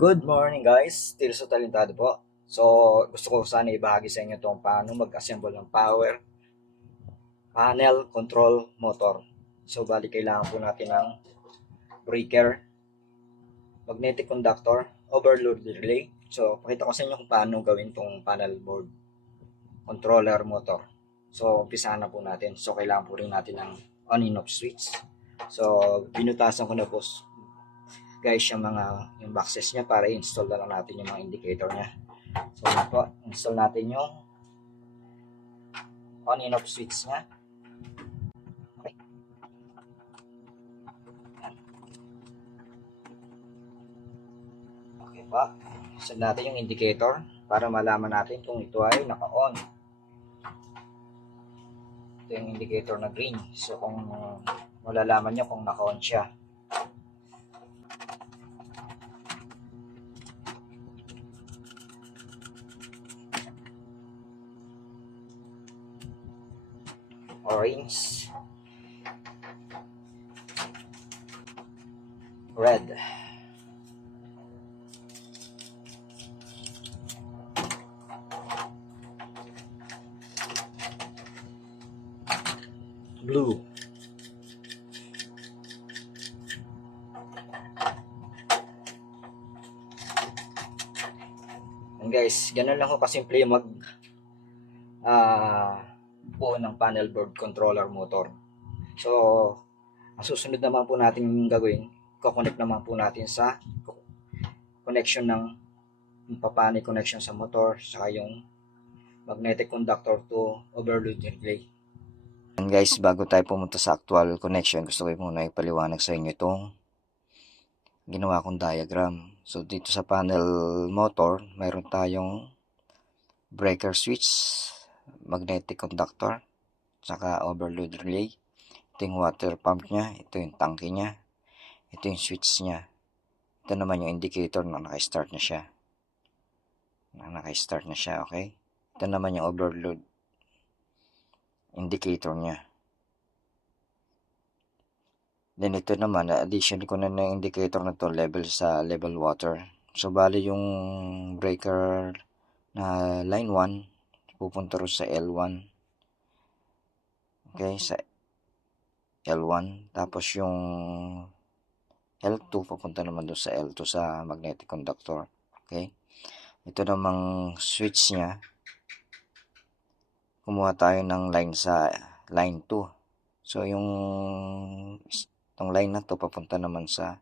Good morning guys, still so talentado po. So gusto ko sana ibahagi sa inyo itong paano mag-assemble ng power panel control motor. So bali kailangan po natin ng breaker, magnetic conductor, overload relay. So pakita ko sa inyo kung paano gawin itong panel board controller motor. So umpisahan na po natin. So kailangan po rin natin ng on and off switch. So binutasan ko na po guys yung boxes niya para i-install na lang natin yung mga indicator niya. So yun po, install natin yung on and off switch niya. Okay. Okay po, install natin yung indicator para malaman natin kung ito ay naka-on. Ito yung indicator na green. So kung malalaman nyo kung naka-on siya. Orange, red, blue, and guys, ganun lang ko kasimple mag buo ng panel board controller motor. So ang susunod naman po natin gagawin, ko-connect naman po natin sa connection ng papani connection sa motor saka yung magnetic conductor to overload relay. And guys, bago tayo pumunta sa actual connection, gusto ko muna ipaliwanag sa inyo itong ginawa kong diagram. So dito sa panel motor, mayroon tayong breaker switch, magnetic conductor, saka overload relay. Ito yung water pump nya, ito yung tangke nya, ito yung switch nya. Ito naman yung indicator na naka-start na siya. Okay? Ito naman yung overload indicator nya. Then ito naman, addition ko na ng indicator na to level sa level water. So bali yung breaker na line 1 pupunta rin sa L1. Okay, sa L1. Tapos yung L2 pupunta naman doon sa L2 sa magnetic conductor. Okay. Ito namang switch niya. Kumuha tayo ng line sa line 2. So itong line na to papunta naman sa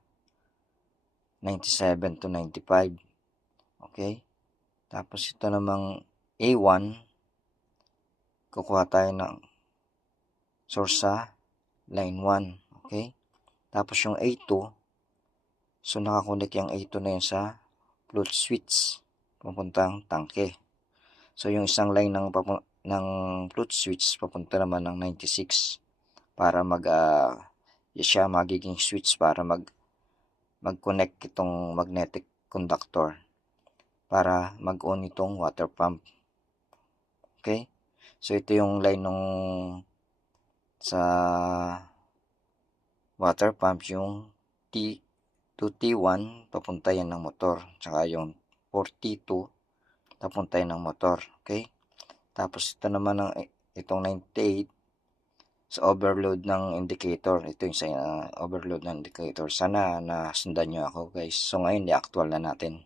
97 to 95. Okay. Tapos ito namang A1, kukuha tayo ng source sa line 1. Okay? Tapos yung A2, so nakakonek yung A2 na yun sa float switch papuntang tangke. So yung isang line ng float switch papunta naman ng 96 para siya magiging switch para mag-connect itong magnetic conductor para mag-on itong water pump. Okay? So ito yung line nung sa water pump, yung T to T1 papunta yan ng motor, tsaka yung 42 papunta yan ng motor. Okay? Tapos ito naman itong 98 sa overload ng indicator. Ito yung sa overload ng indicator. Sana nasundan nyo ako guys. So ngayon i-actual na natin.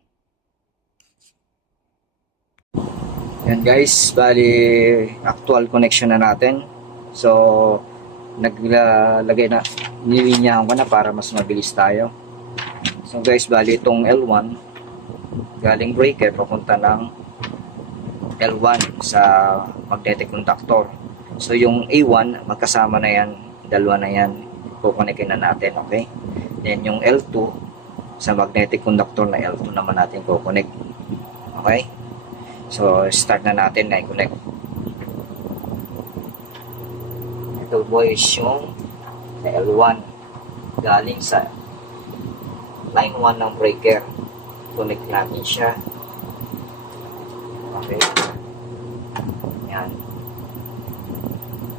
Yan guys, bali actual connection na natin. So nililinyahan ko na para mas mabilis tayo. So guys, bali itong L1 galing breaker papunta ng L1 sa magnetic conductor. So yung A1 magkasama na yan, dalawa na yan, kukonekin na natin. Okay, then yung L2 sa magnetic conductor na L2 naman natin kukonek. Okay, so start na natin na i-connect. Ito boys yung L1 galing sa line 1 ng breaker. Connect natin siya. Okay. Yan.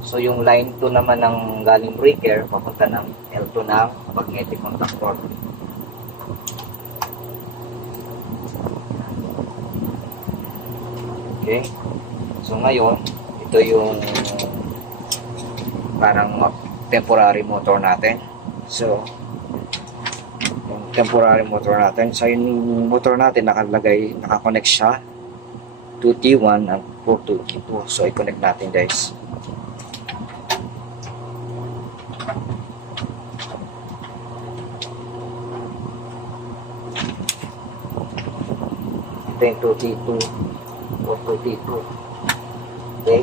So yung line 2 naman ng galing breaker papunta ng L2 ng magnetic conductor. Okay. So ngayon, ito yung parang temporary motor natin. So, yung temporary motor natin. So, yung motor natin nakalagay, nakakonect siya to T1 at 4 to T2. So, i-connect natin guys. Ito yung 2T2 or 2T2. Okay.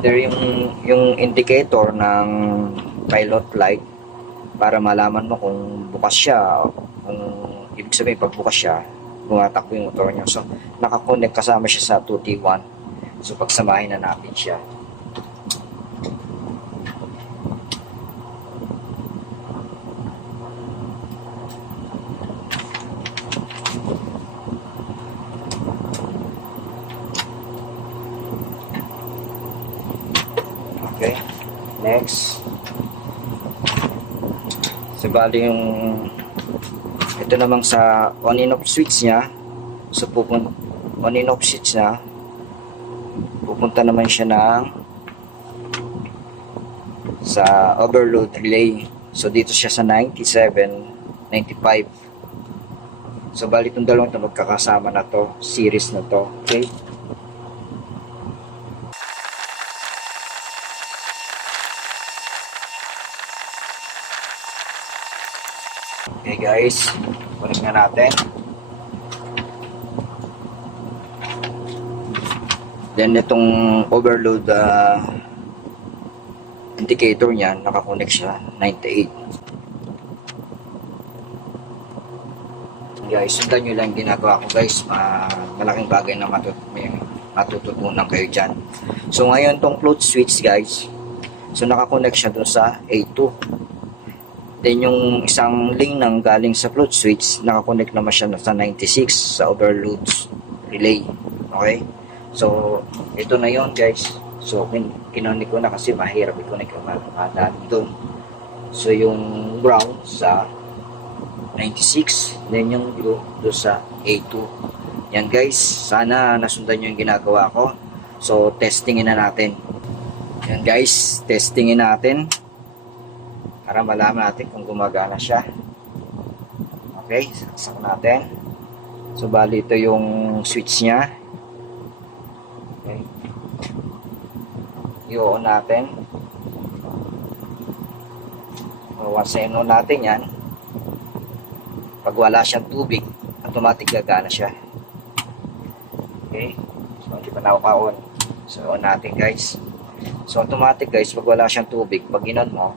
There yung indicator ng pilot light para malaman mo kung bukas siya, kung ibig sabihin pag bukas siya, bumatakbo yung motor niya. So, nakakonect kasama siya sa 2T1. So, pagsamahin na natin siya. Okay, next. So, bali yung ito namang sa on and off switch niya. So, on and off switch niya, pupunta naman siya ng sa overload relay. So, dito siya sa 97, 95. So, bali itong dalawang ito magkakasama na to, series na to. Okay. Okay guys, connect na natin. Then itong overload indicator niya, nakakonect siya 98. Guys, sundan nyo lang ginagawa ko guys. Malaking bagay na may matututunan kayo dyan. So ngayon tong float switch guys, so nakakonect siya dun sa A2. Then yung isang link ng galing sa float switch, nakakonect naman siya sa 96 sa overload relay. Okay? So, ito na yon guys. So, kinonik ko na kasi mahirap i-connect yung mga doon. So, yung ground sa 96, then yung blue doon sa A2. Yan guys, sana nasundan nyo yung ginagawa ko. So, testingin na natin. Yan guys, testingin natin para malaman natin kung gumagana siya. Okay, saksak natin. So, bali ito yung switch niya. Okay. I-on natin. Once na on natin yan, pag wala siyang tubig, automatic gagana siya. Okay, so hindi pa na-on. So, on natin guys. So, automatic guys, pag wala siyang tubig, pag inon mo,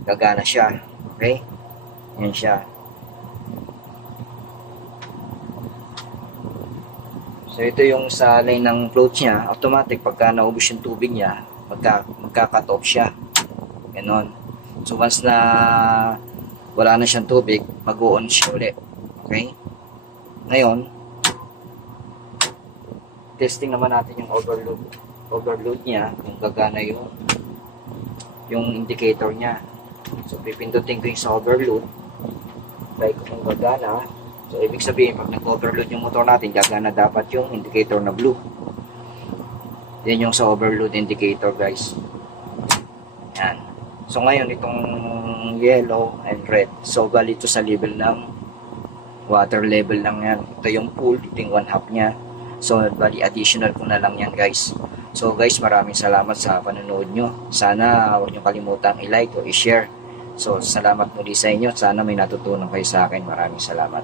gagana siya. Okay? Yan siya. So, ito yung sa line ng float niya. Automatic, pagka naubos yung tubig niya, magka-cut off siya. Ganon. So, once na wala na siyang tubig, mag-on siya ulit. Okay? Ngayon, testing naman natin yung overload niya, kung gagana yung indicator niya. So, pipindutin ko yung sa overload. Try ko kung gagana. So, ibig sabihin, pag nag-overload yung motor natin, gagana dapat yung indicator na blue. Yan yung sa overload indicator, guys. Yan. So, ngayon, itong yellow and red. So, bali ito sa level ng water level lang yan. Ito yung pool, ito yung 1/2 niya. So, bali additional ko na lang yan, guys. So, guys, maraming salamat sa panonood nyo. Sana huwag nyo kalimutan i-like o i-share. So, salamat muli sa inyo. Sana may natutunan kayo sa akin. Maraming salamat.